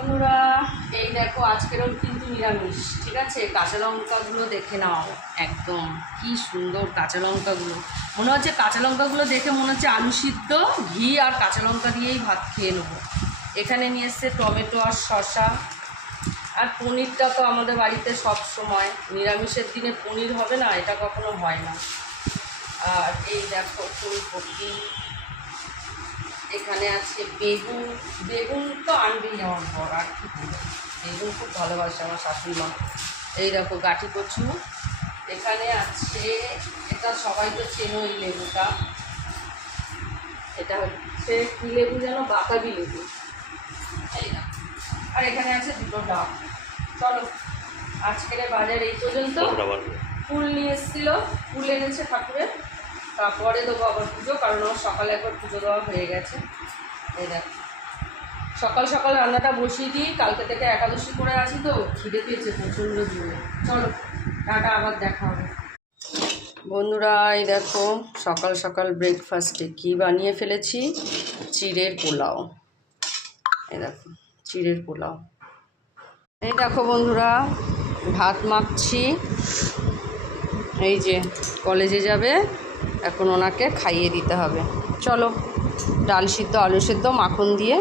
বন্ধুরা এই দেখো আজকেরও কিন্তু নিরামিষ, ঠিক আছে। কাঁচা লঙ্কাগুলো দেখে নাও, একদম কি সুন্দর কাঁচা লঙ্কাগুলো। মনে হচ্ছে কাঁচা লঙ্কাগুলো দেখে মনে হচ্ছে আলু সিদ্ধ, ঘি আর কাঁচা লঙ্কা দিয়েই ভাত খেয়ে নেবো। এখানে নিয়ে এসছে টমেটো আর শসা। আর পনিরটা তো আমাদের বাড়িতে সব সময়, নিরামিষের দিনে পনির হবে না, এটা কখনো হয় না। আর এই দেখো ফুলকপি, এখানে আছে বেগুন। বেগুন তো আনবেই আমার বর, আর কি বলবো, বেগুন খুব ভালোবাসে আমার শাশুড়ি মা। এই দেখো গাঠি কচু। এখানে আছে, এটা সবাই তো চেনো এই লেবুটা, এটা হচ্ছে কী লেবু যেন, বাতাবি লেবু। এই না, আর এখানে আছে দুটো ডাব। চলো আজকের বাজার এই পর্যন্ত। ফুল নিয়ে এসেছিলো, ফুল এনেছে ঠাকুরের, তারপরে দেবো আবার পুজো, কারণ আমার সকালে একবার পুজো দেওয়া হয়ে গেছে। এই দেখ সকাল সকাল রান্নাটা বসিয়ে দিই, কালকে থেকে একাদশী করে আছি তো খিদে পেয়েছে প্রচণ্ড জোরে। চলো টাটা, আবার দেখা হবে। বন্ধুরা এই দেখো সকাল সকাল ব্রেকফাস্টে কি বানিয়ে ফেলেছি, চিড়ের পোলাও। এই দেখো চিড়ের পোলাও। এই দেখো বন্ধুরা ভাত মাখছি, এই যে কলেজে যাবে এখন, ওনাকে খাইয়ে দিতে হবে। চলো ডাল সিদ্ধ আলু সিদ্ধ মাখন দিয়ে